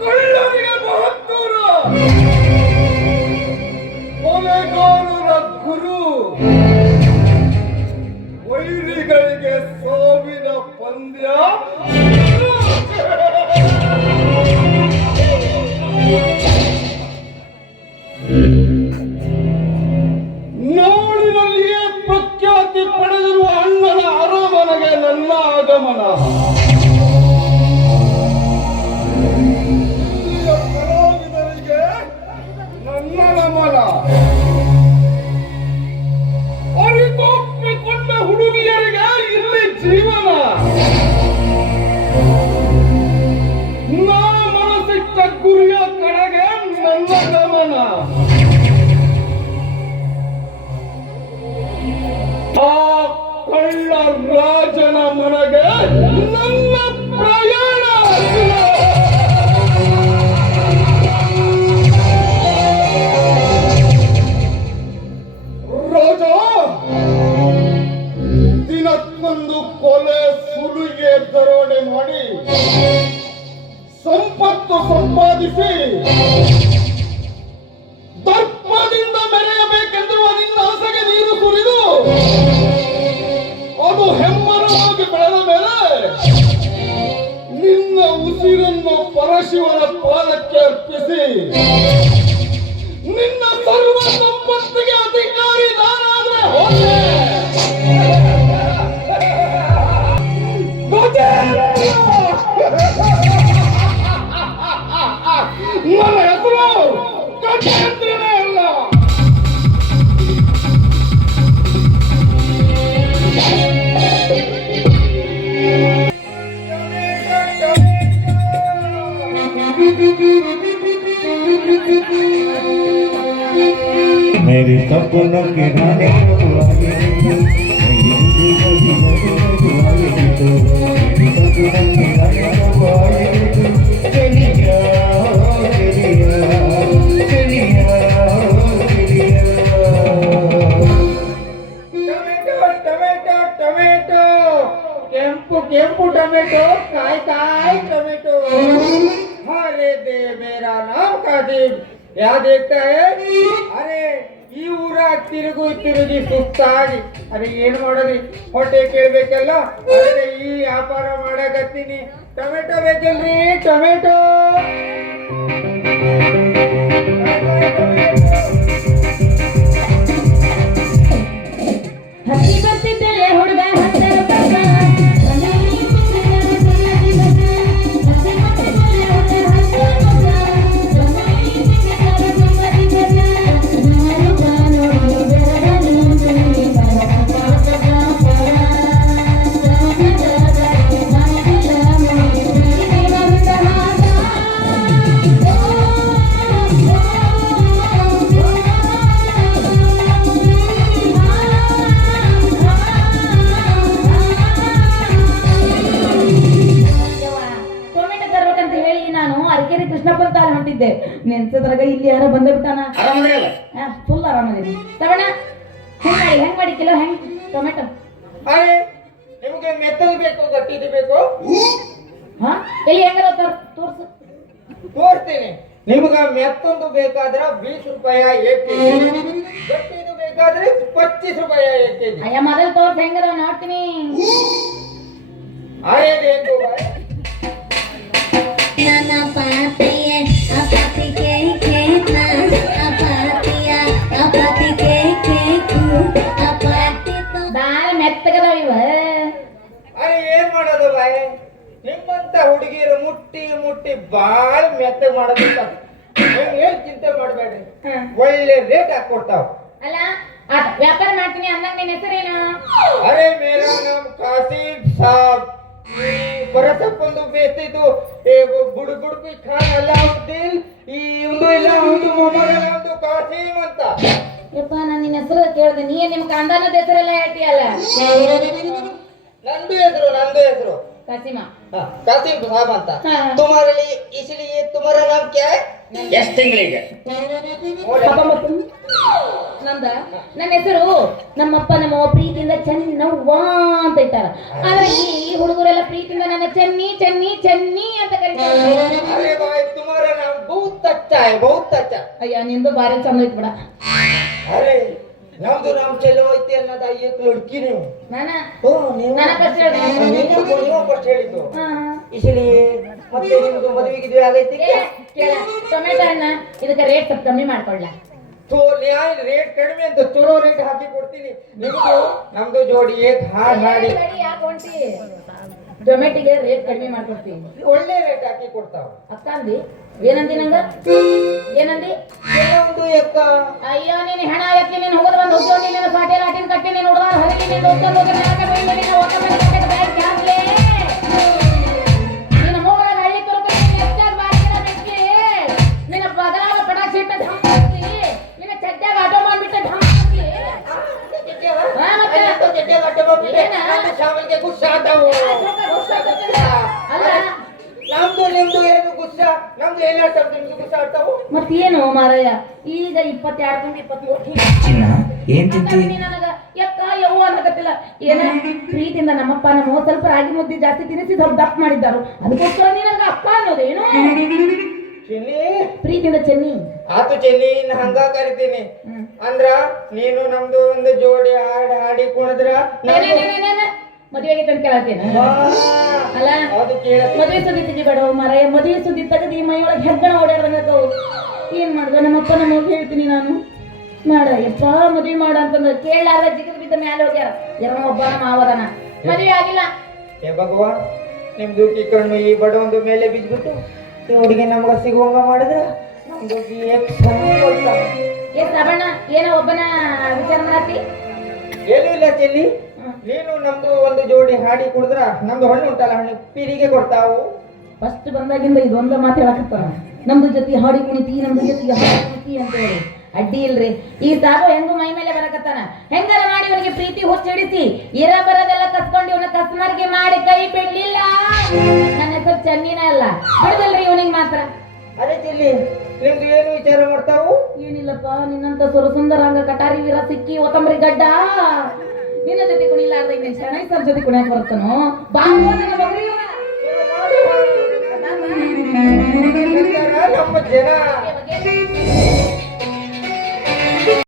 ಕಳ್ಳರಿಗೆ ಬಹದ್ದೂರ, ಕೊಲೆಗಾರರ ಗುರು, ವೈರಿಗಳಿಗೆ ಸಾವಿನ ಪಂದ್ಯ. ನಾಡಿನಲ್ಲಿಯೇ ಪ್ರಖ್ಯಾತಿ ಪಡೆದಿರುವ ಅಣ್ಣನ ಅರಮನೆಗೆ ನನ್ನ ಆಗಮನ. ಇಲ್ಲಿಯ ಕಲಾವಿದರಿಗೆ ನನ್ನ ನಮನ. ಅರಿತೊಪ್ಪಿಕೊಂಡ ಹುಡುಗಿಯರಿಗೆ ಇಲ್ಲಿ ಜೀವನ. ನಾ ಮನಸ್ಸಿಟ್ಟ ಗುರಿಯ ಕಡೆಗೆ ನನ್ನ ಗಮನ. ಆ ಕಳ್ಳ ರಾಜನ ಮನೆಗೆ ನನ್ನ ಪ್ರಯಾಣ. ರಾಜ ದಿನಕ್ಕೊಂದು ಕೊಲೆ, ಸುಲಿಗೆ, ದರೋಡೆ ಮಾಡಿ ಸಂಪತ್ತು ಸಂಪಾದಿಸಿ ದರ್ಪದಿಂದ ಮೆರೆಯಬೇಕೆಂದಿರುವ ನಿನ್ನ ಆಸೆಗೆ ನೀರು ಸುರಿದು ಅದು ಹೆಮ್ಮರವಾಗಿ ಬೆಳೆದ ಮೇಲೆ ನಿನ್ನ ಉಸಿರನ್ನು ಪರಶಿವನ ಪಾದಕ್ಕೆ ಅರ್ಪಿಸಿ ನಿನ್ನ ಸರ್ವ ಸಂಪತ್ತಿಗೆ ಅಧಿಕಾರಿ ನಾನಾದ್ರೆ ಹೋದೆ. ನನ್ನ ಹೆಸರು ಗಜೇಂದ್ರನೇ ಅಲ್ಲ. मेरे सपनों के गाने ಕೆಂಪು ಟೊಮೆಟೊ, ಕಾಯ್ ಕಾಯ್ ಟೊಮೆಟೊ. अरे दे मेरा नाम कादिम. क्या देखता है? अरे ಈ ಊರಾಗ ತಿರುಗಿ ಸುಸ್ತಾಗಿ ಅರೆ ಏನ್ ಮಾಡೋದ್ರಿ, ಹೊಟ್ಟೆ ಕೇಳ್ಬೇಕಲ್ಲ, ಅದೇ ಈ ವ್ಯಾಪಾರ ಮಾಡಕತ್ತೀನಿ. ಟೊಮೆಟೊ ಬೇಕಲ್ರಿ? ಟೊಮೆಟೊ ಹತ್ತಿ ಬರ್ತಿದ್ದಲೆ ಹುಡುಗ ಹತ್ತರ ನೆನ್ಸದ್ರಾಗ ಇಲ್ಲಿ ಯಾರ ಬಂದ್ಬಿಟ್ಟಾನ. ಫುಲ್ ಆರಾಮದಿನಿ. ತವಣ ಹೆಂಗ್ ಮಾಡಿ ಕಿಲೋ ಹೆಂಗ್ ಟೊಮೆಟೊ? ಅರೆ ನಿಮಗೆ ಮೆತ್ತದು ಬೇಕು ಗಟ್ಟಿದು ಬೇಕು? ಹಾ ಎಲ್ಲಿ ಹೆಂಗಾರ ತೋರ್ಸು. ತೋರ್ತೀನಿ. ನಿಮ್ಗ ಮೆತ್ತೊಂದು ಬೇಕಾದ್ರೆ 20 ರೂಪಾಯಿ 1 ಕೆಜಿ, ಗಟ್ಟಿದು ಬೇಕಾದ್ರೆ 25 ರೂಪಾಯಿ 1 ಕೆಜಿ. ಅಯ್ಯ ಮೊದಲು ತೋರ್ಸ್ ಹೆಂಗಾರ ನೋಡ್ತೀನಿ. ಅರೆ ಬೇಕು ಮೆತ್ತಗದಾವ ಇವ. ಅರೆ ಏನ್ ಮಾಡೋದು ಬಾಯ್, ನಿಮ್ಮಂತ ಹುಡುಗಿಯರು ಮುಟ್ಟಿ ಮುಟ್ಟಿ ಬಾಳ ಮೆತ್ತಗೆ ಮಾಡೋದು. ಏನ್ ಚಿಂತೆ ಮಾಡಬೇಡ್ರಿ, ಒಳ್ಳೆ ರೇಟ್ ಹಾಕೊಡ್ತಾವ. ಅಲ್ಲ ವ್ಯಾಪಾರ ಮಾಡ್ತೀನಿ ಅಂದಂಗ ನಿನ್ನ ಹೆಸರೇನು? ಅರೆ ಮೇರಾ ನಾಮ್ ಕಾಸಿಂ ಸಾಬ್. ಬರಸಪ್ಪಂದು ಬೇಸ್ತಿದ್ದು ಬುಡುಬುಡುಕಿ ಖಾನ್ ಅಲ್ಲಾವುದ್ದೀನ್. ಈ ಒಂದು ಇಲ್ಲ ಒಂದು ಮೊಹಮ್ಮದ್ ಒಂದು ಕಾಸಿಂ ಅಂತ. ಯಪ್ಪ ನಾನು ನಿನ್ನ ಹೆಸರು ಕೇಳಿದೆ, ನೀ ನಿಮ್ ಕಾಂದಾನದ ಹೆಸರೆಲ್ಲ ಹೇಳ್ತೀಯಲ್ಲ. ನಂದು ಹೆಸರು ಕಾಸಿಮಾ. ಕಾಸಿಂ ಸಾಬ್ ಅಂತ. तुम्हारे लिए इसलिए तुम्हारा नाम क्या है? ಎಷ್ಟು ತಿಂಗಳಿಗೆ ನಂದ ನನ್ನ ಹೆಸರು ನಮ್ಮಪ್ಪ ನಮ್ಮವ್ವ ಪ್ರೀತಿಯಿಂದ ಚೆನ್ನವ್ವ ಅಂತ ಇಟ್ಟಾರ. ಆದ್ರೆ ಈ ಹುಡುಗರೆಲ್ಲ ಪ್ರೀತಿಯಿಂದ ನನ್ನ ಚೆನ್ನಿ ಚೆನ್ನಿ ಚೆನ್ನಿ ಅಂತ ಕರೀತಾರೆ. अरे भाई तुम्हारा नाम बहुत अच्छा है, बहुत अच्छा. ಅಯ್ಯ ನಿಂದು ಬಾರಿ ಚಂದ ಐತ್ ಬಿಡ. अरे ನಮ್ದು ನಾಮ್ ಚಲೋ ಐತಿ ಅನ್ನೋದ ಏಕ್ ಲಡ್ಕಿ ನೀವು. ನಾನ ಓ ನೀವು ನಾನ ಫಸ್ಟ್ ಹೇಳಿದೆ. ನೀವು ಫಸ್ಟ್ ಹೇಳಿದ್ದು. ಇಸಲಿ ಮತ್ತೆ ನಿಮ್ದು ಮದುವೆಗಿದ್ವಿ ಆಗೈತಿ. ಕೇಳ ಟೊಮೆಟೊ ಹಣ್ಣ ಇದಕ್ಕೆ ರೇಟ್ ಸ್ವಲ್ಪ ಕಮ್ಮಿ ಮಾಡ್ಕೊಳ್ಳ. तो ನ್ಯಾಯ ರೇಟ್ ಕಡಿಮೆ ಅಂತ ಚಲೋ ರೇಟ್ ಹಾಕಿ ಕೊಡ್ತೀನಿ. ನಿಮ್ದು ನಮ್ದು ಜೋಡಿ ಏಕ್ ಹಾಡ್ ಹಾಡಿ ಟೊಮೆಟಿಗೆ ರೇಟ್ ಕಡಿಮೆ ಮಾಡ್ಕೊಡ್ತೀವಿ. ಒಳ್ಳೆ ರೇಟ್ ಹಾಕಿ ಕೊಡ್ತಾವ. ಅಕ್ಕ ಅಂದಿ ಏನಂದಿ ನಂಗ ಏನಂದಿ? ಏನೊಂದು ಎಕ್ಕ ಅಯ್ಯೋ ನೀನು ಹೆಣ ಎತ್ತಿ ನೀನು ಹೋಗೋದು ಬಂದು ಹೋಗಿ ನೀನು ಪಾಟೆ ಲಾಟಿನ ಕಟ್ಟಿ ನೀನು ಹುಡುಗ ಹರಿಲಿ ನೀನು ಹೋಗ್ತಾ ಹೋಗಿ ನನಗೆ ಬೈಲಿ ನೀನು ಹೋಗ್ತಾ ಮೇಲೆ ಕಟ್ಟಕ್ಕೆ ಬ್ಯಾಂಕ್ ಹಾಕ್ಲೆ ನೀನು ಮೂಗರ ಹಳ್ಳಿ ತುರುಕು ನೀನು ಎಷ್ಟಾಗ ಬಾರಿನ ಬೆಕ್ಕಿ ನಿನ್ನ ಬಗಲಾಗ ಪಡ ಸಿಟ್ಟ ಢಮ್ ಹಾಕಿ ನಿನ್ನ ಚಡ್ಡಾಗ ಆಟೋ ಮಾಡ್ಬಿಟ್ಟು ಢಮ್ ಹಾಕಿ ಶಾಮಿಗೆ ಗುಸ್ಸ ಆತಾವು. ಅಲ್ಲ ನಮ್ದು ನಿಮ್ದು ಏನು ಗುಸ್ಸ, ನಮ್ದು ಏನ್ ಆಡ್ತಾವ ನಿಮ್ದು ಗುಸ್ಸ ಆಡ್ತಾವು. ಮತ್ತೇನು ಮಾರಾಯ ಈಗ 22 ತುಂಬ 23 ಚಿನ್ನ ಏನ್ ತಿಂತಿ? ನನಗ ಯಕ್ಕ ಯವ್ವ ಅನ್ನಕತ್ತಿಲ್ಲ ಏನ ಪ್ರೀತಿಯಿಂದ ನಮ್ಮಪ್ಪ ನಮ್ಮ ಸ್ವಲ್ಪ ರಾಗಿ ಮುದ್ದೆ ಜಾಸ್ತಿ ತಿನ್ನಿಸಿ ಸ್ವಲ್ಪ ದಪ್ಪ ಮಾಡಿದ್ದಾರು ಅದಕ್ಕೋಸ್ಕರ ನೀನಂಗ ಅಪ್ಪ ಅನ್ನೋದೇನು ಚಿನ್ನಿ ಪ್ರೀತಿಯಿಂದ ಚೆನ್ನಿ ಆತು ಚಿನ್ನಿ ಇನ್ನು ಹಂಗ ಕರಿತೀನಿ. ಅಂದ್ರ ನೀನು ನಮ್ದು ಒಂದು ಜೋಡಿ ಹಾಡಿ ಹಾಡಿ ಕುಣಿದ್ರ ಮದುವೆ ಆಗೈತೆ ಅಂತ ಕೇಳತ್ತೇನ ಅಲ್ಲ ಅದು ಕೇಳ. ಮದುವೆ ಸುದ್ದಿ ತೆಗಿ ಬೇಡ ಮಾರಾಯ ಮದುವೆ ಸುದ್ದಿ ತೆಗದಿ ಮೈಯೊಳಗೆ ಹೆಗ್ಗಣ ಓಡಾಡ್ದಂಗ ಏನ್ ಮಾಡ್ದ ನಮ್ಮಪ್ಪ ನಮ್ಮ ಹೇಳ್ತೀನಿ ನಾನು ಮಾಡ ಯಪ್ಪ ಮದುವೆ ಮಾಡ ಅಂತಂದ ಕೇಳಾರ ಜಿಗದ್ ಬಿದ್ದ ಮ್ಯಾಲೆ ಹೋಗ್ಯಾರ ಯಾರೋ ಒಬ್ಬನ ಮಾವದನ ಮದುವೆ ಆಗಿಲ್ಲ. ಏ ಭಗವಾನ್ ನಿಮ್ದು ಈ ಕಣ್ಣು ಈ ಬಡವೊಂದು ಮೇಲೆ ಬಿದ್ಬಿಟ್ಟು ಈ ಹುಡುಗಿ ನಮ್ಗ ಸಿಗುವಂಗ ಮಾಡಿದ್ರ ನಮ್ದು ಏ ಶ್ರವಣ ಏನೋ ಒಬ್ಬನ ವಿಚಾರ ಮಾಡತ್ತಿ ಏನೂ ಇಲ್ಲ ಚೆಲ್ಲಿ. ನೀನು ನಮ್ದು ಒಂದು ಜೋಡಿ ಹಾಡಿ ಕುಡಿದ್ರ ನಮ್ದು ಹಣ್ಣು ಉಂಟಲ್ಲ ಹಣ್ಣು ಪೀರಿಗೆ ಕೊಡ್ತಾವು. ಫಸ್ಟ್ ಬಂದಾಗಿಂದ ಇದೊಂದ ಮಾತು ಹೇಳಕತ್ತಾರ ನಮ್ದು ಜೊತೆ ಹಾಡಿ ಕುಣಿತಿ ನಮ್ದು ಜೊತೆ ಹಾಡಿ ಕುಣಿತಿ ಅಂತ ಹೇಳಿ ಅಡ್ಡಿ ಇಲ್ರಿ. ಈ ಸಾಬು ಹೆಂಗು ಮೈ ಮೇಲೆ ಬರಕತ್ತಾನ ಹೆಂಗಾರ ಮಾಡಿ ಇವನಿಗೆ ಪ್ರೀತಿ ಹುಚ್ಚಿಡಿಸಿ ಇರ ಬರೋದೆಲ್ಲ ಕಸ್ಕೊಂಡು ಇವನ ಕಸ್ಟಮರ್ಗೆ ಮಾಡಿ ಕೈ ಬಿಡ್ಲಿಲ್ಲ ನನ್ನ ಹೆಸರು ಚೆನ್ನಿನ ಅಲ್ಲ ಬಿಡದಲ್ರಿ ಇವನಿಗೆ ಮಾತ್ರ. ಅದೇ ಚೆಲ್ಲಿ ನಿಮ್ದು ಏನು ವಿಚಾರ ಮಾಡ್ತಾವು? ಏನಿಲ್ಲಪ್ಪ ನಿನ್ನಂತ ಸುರಸುಂದರ ಹಂಗ ಕಟಾರಿ ವೀರ ಸಿಕ್ಕಿ ಒತ್ತಂಬರಿ ಗಡ್ಡ ನಿನ್ನ ಜೊತೆ ಕುಣಿಲಾರ್ದ ಇನ್ನ ಶರಣೈ ಸರ್ ಜೊತೆ ಕುಣಿಯಕ್ ಬರ್ತಾನೋ ಬಾಂಬ ನಮ್ಮ ಜನ